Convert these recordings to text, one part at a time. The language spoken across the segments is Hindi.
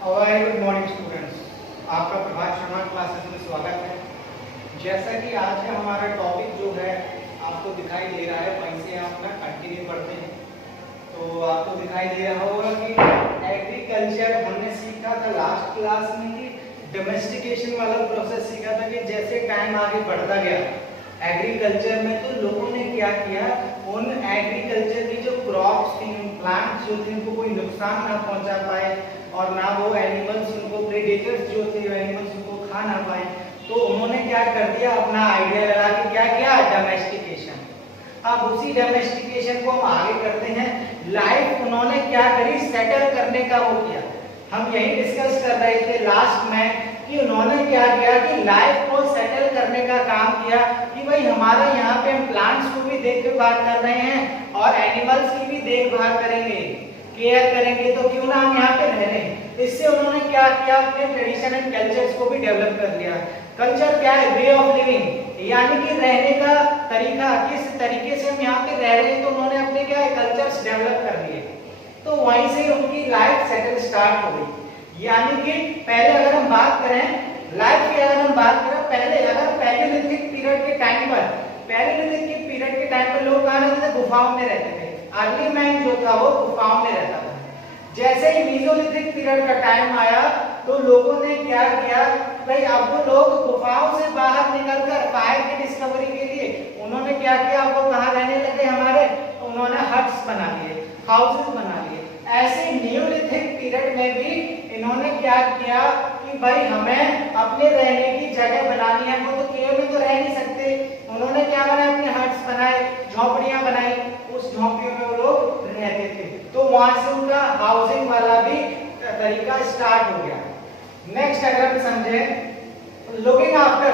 वेरी गुड मॉर्निंग स्टूडेंट्स, आपका प्रभात शर्मा क्लासेस में स्वागत है। जैसा कि आज का हमारा टॉपिक जो है आपको दिखाई दे रहा है, वहीं से आप ना कंटिन्यू करते हैं। तो आपको दिखाई दे रहा होगा कि एग्रीकल्चर हमने सीखा था लास्ट क्लास में कि डोमेस्टिकेशन वाला प्रोसेस सीखा था कि जैसे टाइम आगे बढ़ता गया एग्रीकल्चर में, तो लोगों ने क्या किया, उन एग्रीकल्चर की जो क्रॉप्स थी, प्लांट्स जो थे, उनको कोई नुकसान ना पहुंचा पाए और ना वो एनिमल्स, उनको प्रेडेटर्स जो थे एनिमल्स उनको खा ना पाए। तो उन्होंने क्या कर दिया, अपना आइडिया लगा के क्या किया, डोमेस्टिकेशन। अब उसी डोमेस्टिकेशन को हम आगे करते हैं। लाइफ उन्होंने क्या करी, सेटल करने का वो किया। हम यही डिस्कस कर रहे थे लास्ट में कि उन्होंने क्या किया कि लाइफ को सेटल करने का काम किया कि भाई हमारा यहाँ पे हम प्लांट्स को भी देखभाल कर रहे हैं और एनिमल्स की भी देखभाल करेंगे, केयर करेंगे, तो क्यों ना हम यहाँ पे रह लें। इससे उन्होंने क्या किया, अपने ट्रेडिशन एंड कल्चर्स को भी डेवलप कर लिया। कल्चर क्या है, वे ऑफ लिविंग, यानी कि रहने का तरीका, किस तरीके से हम यहाँ पे रह रहे हैं, तो उन्होंने अपने क्या है कल्चर्स डेवलप कर लिए। तो वहीं से उनकी लाइफ सेटल स्टार्ट हो गई। यानी कि पहले अगर हम बात करें लाइफ की, अगर हम बात करें पहले, अगर पैलेलिथिक पीरियड के टाइम पर, पैलेलिथिक पीरियड के टाइम पर लोग कहाँ रहते थे, गुफाओं में रहते थे। अर्ली मैन जो था वो गुफाओं में रहता था। जैसे ही मीसोलिथिक पीरियड का टाइम आया तो लोगों ने क्या किया, भाई अब वो लोग गुफाओं से बाहर निकलकर फायर की डिस्कवरी के लिए उन्होंने क्या किया, वो कहाँ रहने लगे हमारे, उन्होंने हट्स बना लिए, हाउसेस बना लिए। ऐसे न्यूलिथिक पीरियड में भी इन्होंने क्या किया कि भाई हमें अपने रहने की जगह बनानी है, वो तो केव में तो रह नहीं सकते। उन्होंने क्या बनाया, अपने हट्स बनाए, झोपड़ियां बनाई, उस झोपड़ियों में वो लोग रहते थे। तो वहां से उनका हाउसिंग वाला भी तरीका स्टार्ट हो गया। नेक्स्ट अगर हम समझे, लुकिंग आफ्टर,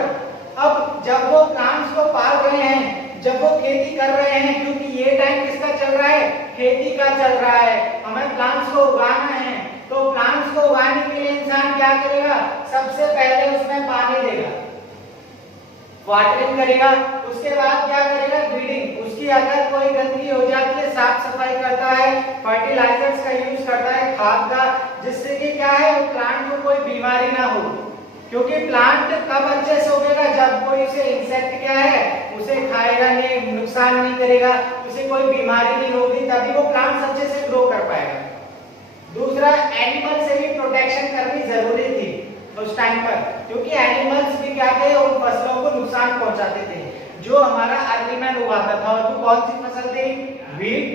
अब जब वो प्लांट्स को पाल रहे हैं, जब वो खेती कर रहे हैं, क्योंकि ये टाइम किसका चल रहा है, खेती का चल रहा है, हमें प्लांट्स को उगाना है। तो प्लांट्स को उगाने के लिए इंसान क्या करेगा, सबसे पहले उसमें पानी देगा, वाटरिंग करेगा, उसके बाद क्या करेगा, ब्रीडिंग, उसकी अगर कोई गंदगी हो जाती है साफ सफाई करता है, फर्टिलाइजर्स का यूज करता है, खाद का, जिससे कि क्या है प्लांट को कोई बीमारी ना हो। क्योंकि प्लांट कब अच्छे से उगेगा, जब कोई उसे इंसेक्ट क्या है उसे खाएगा नहीं, नुकसान नहीं करेगा, उसे कोई बीमारी नहीं होगी, तभी वो प्लांट अच्छे से ग्रो कर पाएगा। दूसरा, एनिमल से भी प्रोटेक्शन करनी जरूरी थी उस टाइम पर, क्योंकि एनिमल्स भी क्या थे, उन फसलों को नुकसान पहुंचाते थे जो हमारा अर्ली मैन उगाता था। और वो कौन सी फसल थी, व्हीट,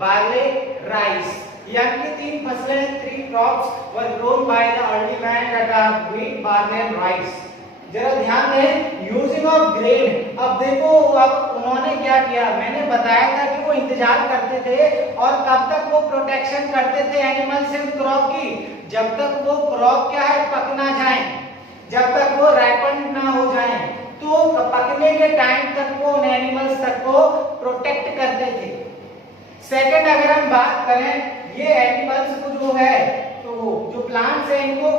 बार्ले, राइस, यानी कि तीन फसलें, three crops were grown by the early man, that are wheat, barley and rice. जरा ध्यान दें, यूजिंग ऑफ ग्रेन। अब देखो अब उन्होंने क्या किया, मैंने बताया था कि वो इंतजार करते थे और कब तक वो प्रोटेक्शन करते थे एनिमल से क्रॉप की, जब तक वो क्रॉप क्या है पक ना जाए, जब तक वो राइपन ना हो जाए। तो पकने के टाइम तक वो उन एनिमल्स तक को प्रोटेक्ट करते थे। सेकंड अगर हम बात करें, ये एनिमल्स को जो है, तो जो प्लांट्स है इनको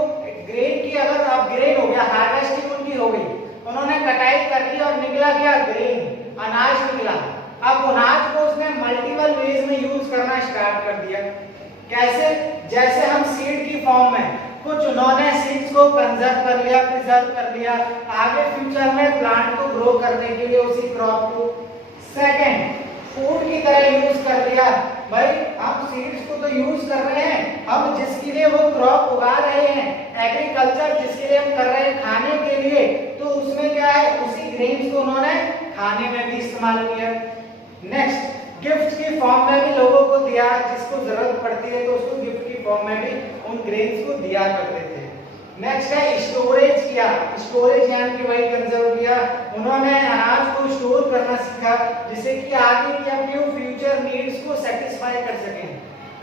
ग्रेन की, अगर अब ग्रेन हो गया, हार्वेस्टिंग उनकी हो गई, उन्होंने कटाई कर दी और निकला क्या, ग्रेन, अनाज निकला। अब अनाज को उसने मल्टीपल वेज में यूज करना स्टार्ट कर दिया। कैसे, जैसे हम सीड की फॉर्म में, कुछ उन्होंने सीड्स को कंजर्व कर लिया, प्रिजर्व कर लिया, आगे फ्यूचर में प्लांट को ग्रो करने के लिए उसी क्रॉप को। सेकंड, फूड की तरह यूज कर लिया, भाई हम सीड्स को तो यूज कर रहे हैं, हम जिसके लिए वो क्रॉप उगा रहे हैं, एग्रीकल्चर जिसके लिए हम कर रहे हैं खाने के लिए, तो उसमें क्या है, उसी ग्रेन्स को उन्होंने खाने में भी इस्तेमाल किया। नेक्स्ट, गिफ्ट की फॉर्म में भी लोगों को दिया, जिसको जरूरत पड़ती है तो उसको गिफ्ट की फॉर्म में भी उन ग्रेन्स को दिया करते थे। नेक्स्ट है स्टोरेज किया, स्टोरेज यानी कि वही कंजर्व किया, उन्होंने अनाज को स्टोर करना सीखा, जिससे कि आगे की अपनी फ्यूचर नीड्स को सेटिस्फाई कर सकें,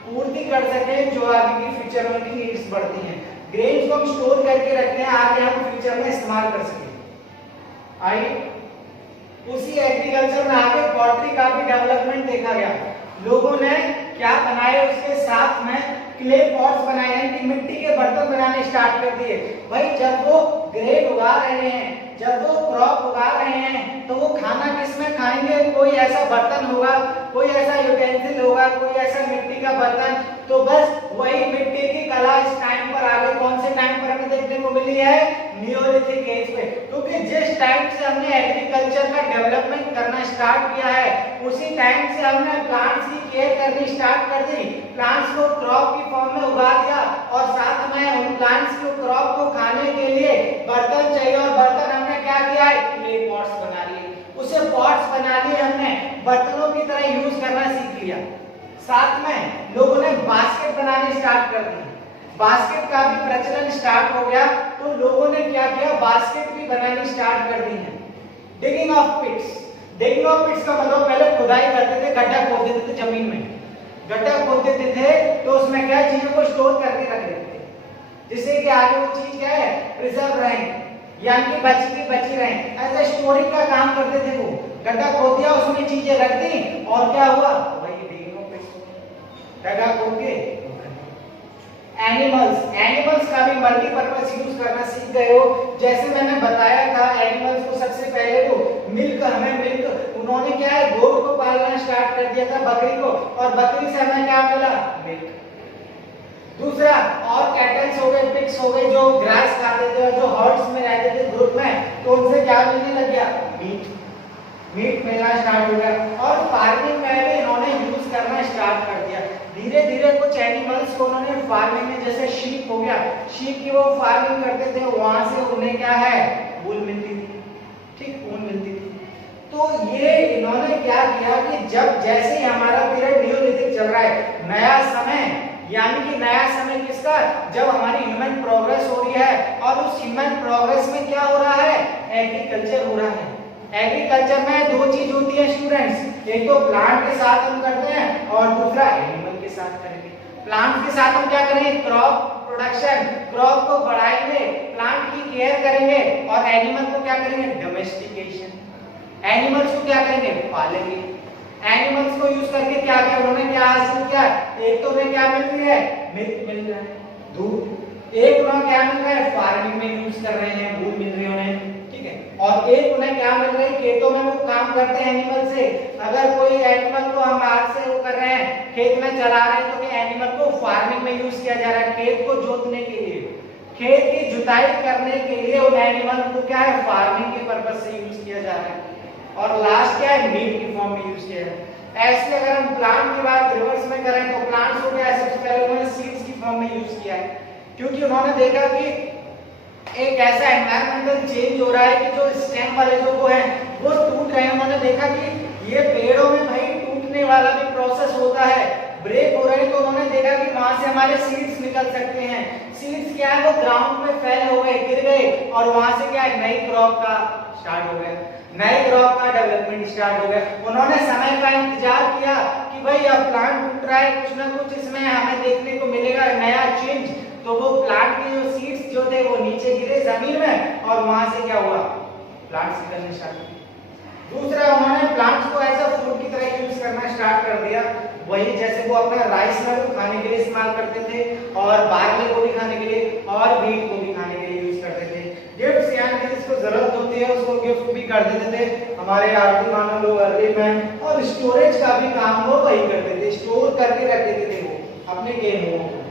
पूर्ति कर सकें, जो आगे की फ्यूचर में उनकी नीड्स बढ़ती हैं। ग्रेन्स को हम स्टोर करके रखते हैं, आगे हम फ्यूचर में इस्तेमाल कर सकें। आई उसी एग्रीकल्चर में आगे पॉटरी का भी डेवलपमेंट देखा गया। लोगों ने क्या बनाए, उसके साथ में क्ले पॉट्स बनाए, यानी कि मिट्टी के बर्तन बनाने स्टार्ट कर दिए। भाई जब वो ग्रेन उगा रहे हैं, जब वो क्रॉप उगा रहे हैं, तो वो खाना किसमें खाएंगे, कोई ऐसा बर्तन होगा, कोई ऐसा यूटेंसिल होगा, कोई ऐसा मिट्टी का बर्तन, तो बस वही मिट्टी की कला इस टाइम पर आ गई। कौन से टाइम पर हमें देखने को मिली है? नियोलिथिक एज पे। क्योंकि जिस टाइम से हमने एग्रीकल्चर का डेवलपमेंट करना स्टार्ट किया है उसी टाइम से हमने प्लांट्स की केयर करनी स्टार्ट कर दी, प्लांट्स को क्रॉप की फॉर्म में उगा दिया और साथ में उन प्लांट्स को क्रॉप को खाने के लिए बर्तन चाहिए और बर्तन हमने क्या किया है? क्ले पॉट्स बना लिए। उसे पॉट्स बना लिए हमने, बर्तनों की तरह यूज करना सीख लिया। साथ में लोगों ने बास्केट बनाने स्टार्ट कर दी, बास्केट का भी प्रचलन स्टार्ट हो गया तो लोगों ने क्या किया? बास्केट भी बनानी स्टार्ट कर दी है। डिगिंग ऑफ पिट्स, डिगिंग ऑफ पिट्स का मतलब पहले खुदाई करते थे, गड्ढा खोद देते थे जमीन में, गड्ढा खोद देते थे तो उसमें क्या चीजों को स्टोर करके रख देते थे जिससे कि आगे वो चीज क्या है? प्रिजर्व रहे, यानी कि बची की बची रहे। ऐसे स्टोरिंग का काम करते थे वो, गड्ढा खोद दिया उसमें चीजें रख दी और क्या हुआ? वही डिगिंग ऑफ पिट्स, गड्ढा खोद के। एनिमल्स, एनिमल्स का भी मल्टीपर्पज यूज करना सीख गए हो। जैसे मैंने बताया था एनिमल्स को सबसे पहले वो मिल्क, हमें मिल्क, उन्होंने क्या है? गोट को पालना स्टार्ट कर दिया था, बकरी को, और बकरी से हमें क्या मिला? मिल्क। दूसरा और कैटल्स हो गए, पिग्स हो गए जो ग्रास खाते थे और जो हर्ड्स में रहते थे ग्रुप में, तो उनसे क्या मिलने लग गया? मीट, मीट मिलना स्टार्ट हो गया। और फार्मिंग में भी इन्होंने यूज करना स्टार्ट कर दिया। धीरे धीरे कुछ एनिमल्स को उन्होंने फार्मिंग में, जैसे शीप हो गया, शीप की वो फार्मिंग करते थे, वहां से उन्हें क्या है? वूल मिलती थी, ठीक, ऊन मिलती थी। तो ये इन्होंने क्या किया कि जब जैसे ही हमारा पीरियड नियोलिथिक चल रहा है, नया समय, यानी कि नया समय किसका? जब हमारी ह्यूमन प्रोग्रेस हो रही है और उस ह्यूमन प्रोग्रेस में क्या हो रहा है? एग्रीकल्चर हो रहा है। एग्रीकल्चर में दो चीज होती है स्टूडेंट्स, एक तो प्लांट के साथ हम करते हैं और दूसरा एनिमल के साथ करेंगे। प्लांट के साथ हम क्या करेंगे? क्रॉप प्रोडक्शन, क्रॉप को बढ़ाएंगे, प्लांट की केयर करेंगे, और एनिमल को क्या करेंगे? डोमेस्टिकेशन, एनिमल्स को क्या करेंगे? पालेंगे। एनिमल्स को यूज करके क्या किया उन्होंने? क्या हासिल किया? एक तो उन्हें क्या मिल रही है? मिल्क मिल रहा है, दूध। एक उन्हें क्या मिल रहा है? फार्मिंग में यूज कर रहे हैं, दूध मिल रही है उन्हें, ठीक है। और एक उन्हें क्या मिल रहा है? खेतों में वो काम करते हैं एनिमल से। अगर कोई एनिमल को हम हाथ से वो कर रहे हैं, खेत में चला रहे हैं, तो क्या एनिमल को फार्मिंग में यूज किया जा रहा है, खेत को जोतने के लिए, खेत की जुताई करने के लिए उन एनिमल को क्या है? फार्मिंग के पर्पस से यूज किया जा रहा है। और लास्ट क्या है? मीट की फॉर्म में यूज किया है। ऐसे अगर हम प्लांट की बात रिवर्स में करें तो प्लांट्स को क्या है? सबसे पहले उन्होंने सीड्स की फॉर्म में यूज किया है, क्योंकि उन्होंने देखा कि एक ऐसा एनवायरमेंटल चेंज हो रहा है कि जो स्टेम वाले जो वो हैं वो टूट रहे हैं। उन्होंने देखा कि ये पेड़ों में भाई टूटने वाला भी प्रोसेस होता है, ब्रेक हो रहे हैं, तो उन्होंने देखा कि वहां से हमारे सीड्स निकल सकते हैं। सीड्स क्या है? वो ग्राउंड में फैल हो गए, गिर गए, और वहां से क्या है? नई क्रॉप का स्टार्ट हो गया, नए क्रॉप का डेवलपमेंट स्टार्ट हो गया। उन्होंने समय का इंतजार किया कि भाई अब प्लांट टूट रहा है, कुछ ना कुछ इसमें हमें देखने को मिलेगा नया चेंज। तो वो प्लांट के जो सीड्स जो थे वो नीचे गिरे जमीन में, और वहां से क्या हुआ? प्लांट्स निकलने स्टार्ट हुए। दूसरा, उन्होंने प्लांट्स को एज अ फूड की तरह यूज करना स्टार्ट कर दिया। वही जैसे वो अपना राइस में वो खाने के लिए इस्तेमाल करते थे, और बार्ली को भी खाने के लिए, और व्हीट को भी खाने के लिए यूज करते थे। गिफ्ट्स, यानी कि जिसको जरूरत होती है उसको गिफ्ट भी कर देते थे हमारे आरती मानव लोग, अर्ली मैन। और स्टोरेज का भी काम वो वही करते थे, स्टोर करके रख देते थे वो अपने गेहूं को।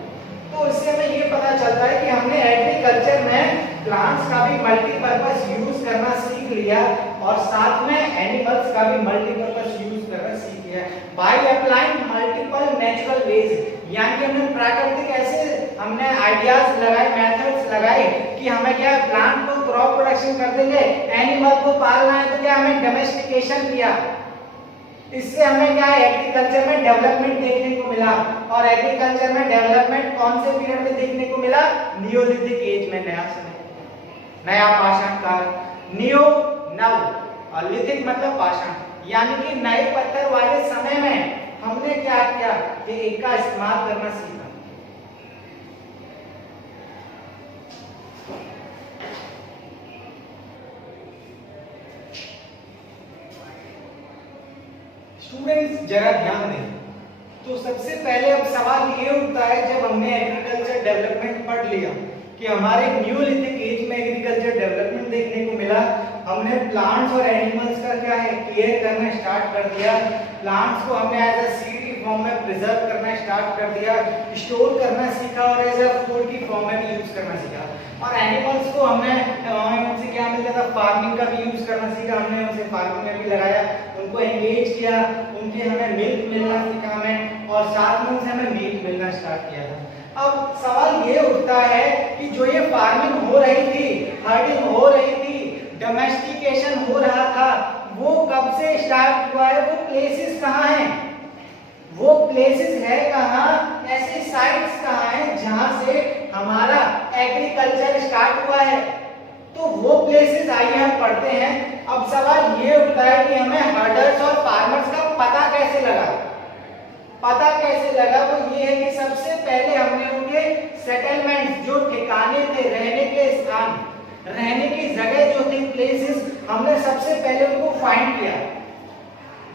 तो इससे हमें ये पता चलता है कि हमने एग्रीकल्चर में प्लांट्स का भी मल्टीपर्पज यूज करना सीख लिया, और साथ में एनिमल्स का भी मल्टीपर्पज यूज करना सीख लिया by applying multiple natural ways. यानी कि हमने प्राकृतिक ऐसे हमने आइडियाज लगाए, मेथड्स लगाए कि हमें क्या प्लांट को क्रॉप प्रोडक्शन कर देंगे, एनिमल को पालना है तो क्या हमें डोमेस्टिकेशन किया। इससे हमें क्या है? एग्रीकल्चर में डेवलपमेंट देखने को मिला। और एग्रीकल्चर में डेवलपमेंट कौन से पीरियड में देखने को मिला? नियोलिथिक एज में, नया समय, नया पाषाण काल। नियो नव, और लिथिक मतलब पाषाण, यानी कि नए पत्थर वाले समय में हमने क्या किया? कि इनका इस्तेमाल करना सीखा। स्टूडेंट्स जरा ध्यान दें, तो सबसे पहले अब सवाल ये उठता है, जब हमने एग्रीकल्चर डेवलपमेंट पढ़ लिया कि हमारे न्यूलिथिक एज में एग्रीकल्चर डेवलपमेंट देखने को मिला, हमने प्लांट्स और एनिमल्स का क्या है? केयर करना स्टार्ट कर दिया। प्लांट्स को हमने एज अ सीड की फॉर्म में प्रिजर्व करना स्टार्ट कर दिया, स्टोर करना सीखा और एज अ फूड की फॉर्म में भी यूज करना सीखा। और एनिमल्स को हमें उनसे क्या मिलता था, फार्मिंग का भी यूज करना सीखा हमने, उनसे फार्मिंग में भी लगाया, उनको एंगेज किया, उनके हमें मिल्क मिलना सीखा हमें, और साथ में उनसे हमें मीट मिलना स्टार्ट किया था। अब सवाल ये उठता है कि जो ये फार्मिंग हो रही थी, हर्डिंग हो रही थी, डोमेस्टिकेशन हो रहा था, वो कब से स्टार्ट हुआ है, वो प्लेसेस कहाँ हैं, वो प्लेसेस है कहाँ, ऐसे साइट्स कहाँ हैं जहां से हमारा एग्रीकल्चर स्टार्ट हुआ है। तो वो प्लेसेस आइए हम पढ़ते हैं। अब सवाल ये उठता है कि हमें हर्डर्स और फार्मर्स का पता कैसे लगा। पता कैसे लगा, वो ये है कि सबसे पहले हमने उनके सेटलमेंट्स, जो ठिकाने थे, रहने के स्थान, रहने की जगह जो थी, प्लेसेस, हमने सबसे पहले उनको फाइंड किया।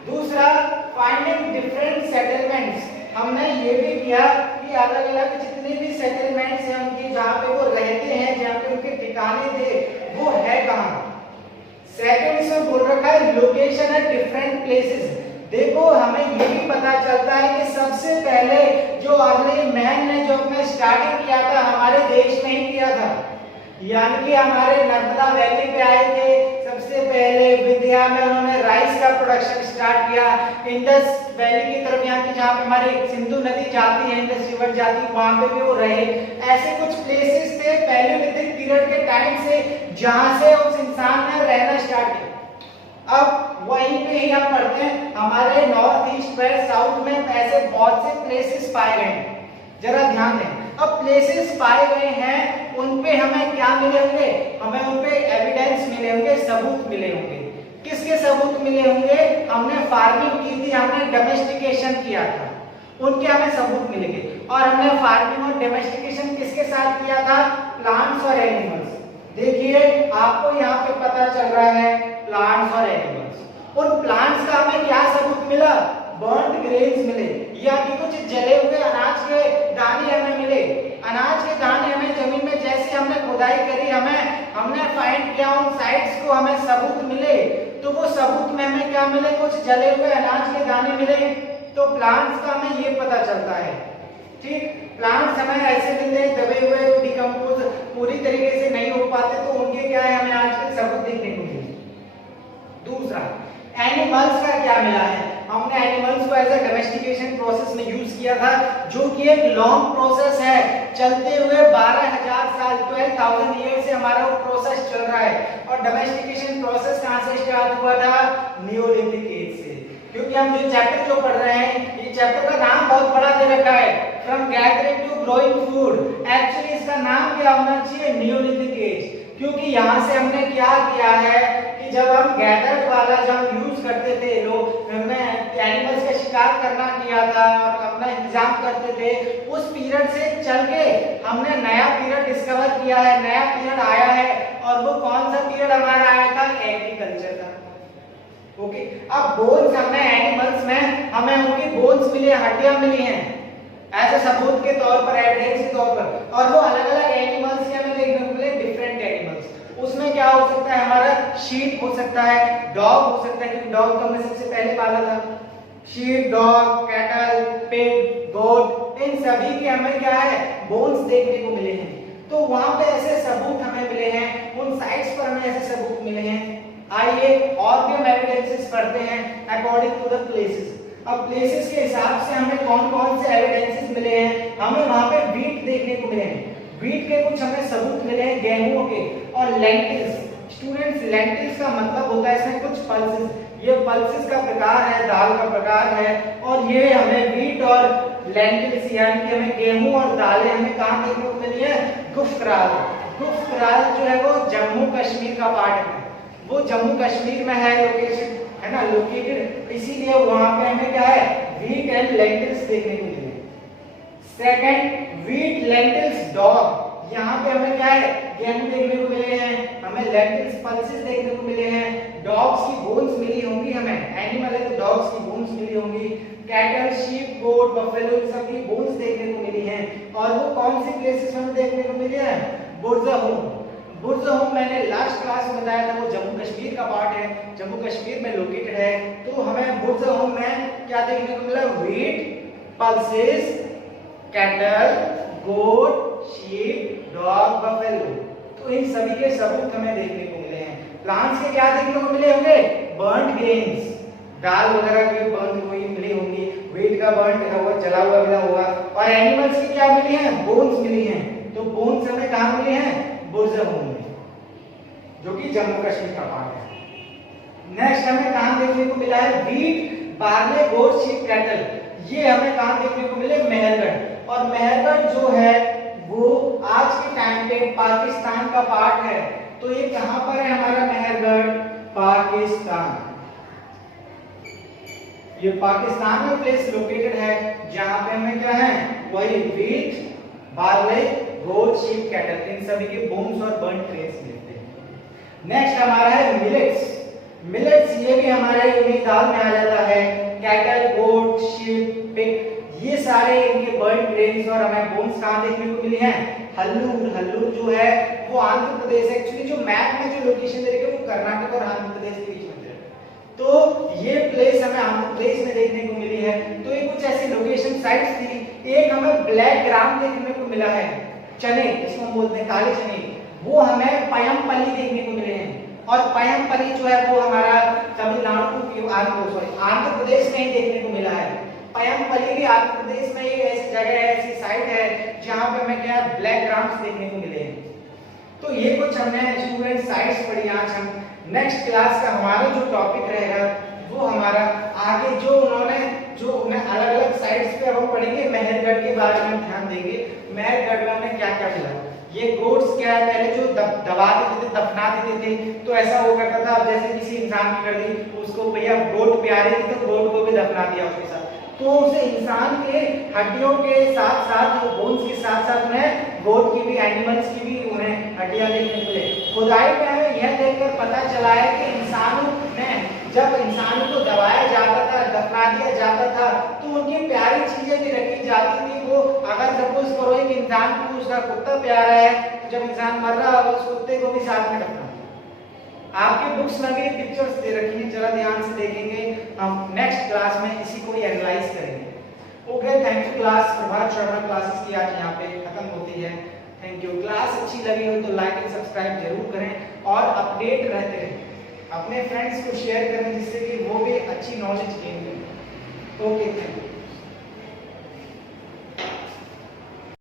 दूसरा, फाइंडिंग डिफरेंट सेटलमेंट्स, हमने ये भी किया कि अलग अलग जितने भी सेटलमेंट्स हैं उनके, जहाँ पे वो रहते हैं, जहाँ पे उनके ठिकाने थे, वो है कहाँ। सेकंड इसमें बोल रखा है लोकेशन एट डिफरेंट प्लेसेस। देखो हमें ये भी पता चलता है कि सबसे पहले जो अर्ली मैन ने जो अपने स्टार्टिंग किया था हमारे देश में ही किया था, यानी कि हमारे नर्मदा वैली पे आए थे सबसे पहले, विंध्या में उन्होंने राइस का प्रोडक्शन स्टार्ट किया, इंडस वैली की तरफ, यहाँ की जहाँ पे हमारी सिंधु नदी जाती है, इंडस रिवर जाती है, वहां पे भी वो रहे। ऐसे कुछ प्लेसेस थे पैलियोलिथिक पीरियड के टाइम से जहां से उस इंसान ने रहना स्टार्ट किया। अब वहीं पे ही हम पढ़ते हैं, हमारे नॉर्थ ईस्ट वेस्ट साउथ में ऐसे बहुत से प्लेसेस पाए गए हैं, जरा ध्यान दें। अब प्लेसेस पाए गए हैं, उन पे हमें क्या मिले होंगे, हमें उन पे एविडेंस मिले होंगे, सबूत मिले होंगे। किसके सबूत मिले होंगे, हमने फार्मिंग की थी, हमने डोमेस्टिकेशन किया था, उनके हमें सबूत मिलेंगे। और हमने फार्मिंग और डोमेस्टिकेशन किसके साथ किया था, प्लांट्स और एनिमल्स। देखिए आपको यहाँ पे पता चल रहा है प्लांट्स और एनिमल्स। उन प्लांट्स का हमें क्या सबूत मिला, बर्न्ड ग्रेन्स मिले, या कि कुछ जले हुए अनाज के दाने हमें मिले। अनाज के दाने हमें जमीन में जैसे हमने खुदाई करी, हमने फाइंड किया, उन साइट्स को हमें सबूत मिले। तो वो सबूत में हमें क्या मिले, कुछ जले हुए अनाज के दाने मिले। तो प्लांट्स का हमें ये पता चलता है, ठीक। प्लांट्स हमें ऐसे मिलते हैं दबे हुए, डिकम्पोज पूरी तरीके से नहीं हो पाते, तो उनके क्या है हमें आजकल सबूत देखने को मिले। दूसरा, एनिमल्स का क्या मिला है, हमने एनिमल्स को एज अ डोमेस्टिकेशन प्रोसेस में यूज किया था, जो कि एक लॉन्ग प्रोसेस है, चलते हुए 12,000 साल 12,000 ईयर से हमारा वो प्रोसेस चल रहा है। और डोमेस्टिकेशन प्रोसेस कहां से स्टार्ट हुआ था, नियोलिथिक एज से। क्योंकि हम जो चैप्टर जो पढ़ रहे हैं, ये चैप्टर का नाम बहुत बड़ा दे रखा है, from gathering to growing food. Actually इसका नाम क्या होना चाहिए, नियोलिथिक एज। क्योंकि यहाँ से हमने क्या किया है कि जब हम गैदर्ड वाला जब यूज करते थे, लोग हमने एनिमल्स का शिकार करना किया था और अपना इंतजाम करते थे, उस पीरियड से चल के हमने नया पीरियड डिस्कवर किया है, नया पीरियड आया है। और वो कौन सा पीरियड हमारा आया था, एग्रीकल्चर का। ओके, अब बोन्स हमने एनिमल्स में हमें उनकी बोन्स मिली, हड्डियां मिली हैं ऐसे सबूत के तौर पर, एविडेंस के तौर पर। और वो अलग अलग एनिमल्स के हमें देखने को मिले, डिफरेंट एनिमल्स। उसमें क्या हो सकता है, हमारा शीप हो सकता है, डॉग हो सकता है, क्योंकि डॉग तो हमने सबसे पहले पाला था। शीप, डॉग, कैटल, पिग, गोट, इन सभी के हमें क्या है, बोन्स देखने को मिले हैं। तो वहां पे ऐसे सबूत हमें मिले हैं, उन साइट्स पर हमें ऐसे सबूत मिले हैं। आइए और भी हम एविडेंसेस पढ़ते हैं अकॉर्डिंग टू द प्लेसेस। अब प्लेसेस के हिसाब से हमें कौन कौन से एविडेंसेस मिले हैं, हमें वहां पे व्हीट देखने को मिले हैं, व्हीट के कुछ हमें सबूत मिले हैं, गेहूं के। और लेंटिल्स, स्टूडेंट्स लेंटिल्स का मतलब होता है इसमें कुछ पल्सेस, ये पल्सेस का प्रकार है, दाल का प्रकार है। और ये हमें व्हीट और लेंटिल्स यानी कि हमें गेहूं और दालें हमें कहां देखने को मिली है, गुफ्तराल। गुफ्तराल जो है वो जम्मू कश्मीर का पार्ट है, वो जम्मू कश्मीर में है लोकेशन, है ना, लोकेटेड, इसीलिए वहां पे हमें क्या है, व्हीट एंड लेंटिल्स देखने को मिले। सेकंड, व्हीट, लेंटिल्स, डॉग, यहाँ पे हमें क्या है, गेहूं देखने को मिले हैं, हमें लेंटिल्स, पल्सेस देखने को मिले हैं, डॉग्स की बोन्स मिली होंगी, हमें एनिमल है तो डॉग्स की बोन्स मिली होंगी, कैटल, शीप, गोट, बफेलो, इन सब की बोन्स देखने को मिली हैं। और वो कौन सी प्लेसेस में देखने को मिली है, बुर्ज़होम। बुर्ज़होम मैंने लास्ट क्लास में बताया था, वो जम्मू कश्मीर का पार्ट है, जम्मू कश्मीर में लोकेटेड है। तो हमें बुर्ज़होम में क्या देखने को मिला, व्हीट, पल्सेस, कैटल, गोट, शीप, डॉग, बफेलो। तो इन सभी के सबूत हमें देखने को मिले हैं। प्लांट्स के क्या देखने को मिले होंगे? बर्न्ड ग्रेन्स, दाल वगैरह की बर्न हुई मिली होंगी, व्हीट का बर्न हुआ जला हुआ मिला होगा। और एनिमल्स की क्या मिली हैं? बोन्स मिली हैं। तो बोन्स हमें कहां मिले हैं? बुर्जमोन में, जो कि जम्मू कश्मीर का पार्ट है। नेक्स्ट हमें कहां देखने को मिला है? व्हीट, बार्ले, गोट, शीप, कैटल। ये हमें कहां देखने को मिले? मेहरगढ़। और मेहरगढ़ जो है वो आज के टाइम पे पाकिस्तान का पार्ट है। तो ये कहां पर है हमारा मेहरगढ़? पाकिस्तान। ये पाकिस्तान में प्लेस लोकेटेड है, जहां पे हमें क्या है? वही व्हीट, बार्ले, गोट, शीप, कैटल, इन सभी के बोन्स और बर्न ट्रेस मिलते हैं। नेक्स्ट हमारा है मिलेट्स। मिलेट्स ये भी हमारे यूनिक दाल में आ जाता है। कैटल, गोट, शीप, पिग, ये सारे इनके बर्न ग्रेन्स और हमें बोन्स कहां देखने को मिली हैं? हल्लूर। हल्लूर जो है वो आंध्र प्रदेश, एक्चुअली जो मैप में जो लोकेशन दे रखे हैं वो कर्नाटक और आंध्र प्रदेश के बीच में है। तो ये प्लेस हमें आंध्र प्रदेश में देखने को मिली है। तो ये कुछ ऐसी लोकेशन साइट्स थी। एक हमें ब्लैक ग्राम देखने को मिला है, चने जिसको हम बोलते हैं काले चने, वो हमें पयमपल्ली देखने को मिले हैं। और पयमपल्ली जो है वो हमारा तमिलनाडु की आंध्र प्रदेश में ही देखने को मिला है। पयमपल्ली भी आंध्र प्रदेश में एक ऐसी जगह है, ऐसी साइट है जहां पे हमें क्या ब्लैक ग्राम्स देखने को मिले हैं। तो ये कुछ हमने स्टूडेंट साइट्स पढ़ी। आज हम नेक्स्ट क्लास का हमारा जो टॉपिक रहेगा वो हमारा आगे जो उन्हें अलग-अलग साइट्स पे हम पढ़ेंगे। मेहरगढ़ के बारे में ध्यान देंगे। मेहरगढ़ में हमें क्या-क्या मिला। ये गोट्स क्या है, पहले जो दबा देते थे, दफना देते थे, तो ऐसा वो करता था। अब जैसे किसी इंसान की कर दी, उसको भैया गोट प्यारी थी तो गोट को भी दफना दिया उसके साथ। तो उसे इंसान के हड्डियों के साथ साथ बोन्स के साथ साथ उन्हें गोट की भी, एनिमल्स की भी उन्हें हड्डियां देखने को मिले। खुदाई में हमें यह देखकर पता चला है कि इंसानों ने जब इंसानों को दबाया जाता था, दफना दिया जाता था, तो उनकी प्यारी चीजें भी रखी जाती थी। वो अगर सपोज करो एक इंसान को उसका कुत्ता प्यारा है, तो जब इंसान मर रहा है उस कुत्ते को भी साथ में रखना। आपके बुक्स में भी पिक्चर्स दे रखी हैं, जरा ध्यान से देखेंगे। हम नेक्स्ट क्लास में इसी को एनालाइज करेंगे। Okay, thank you class. Prabhat Sharma classes की आज यहाँ पे खत्म होती है। Thank you. क्लास अच्छी लगी हो तो लाइक एंड सब्सक्राइब जरूर करें और अपडेट रहते रहें। अपने फ्रेंड्स को शेयर करें जिससे कि वो भी अच्छी नॉलेज गेन करें। Okay, thank you.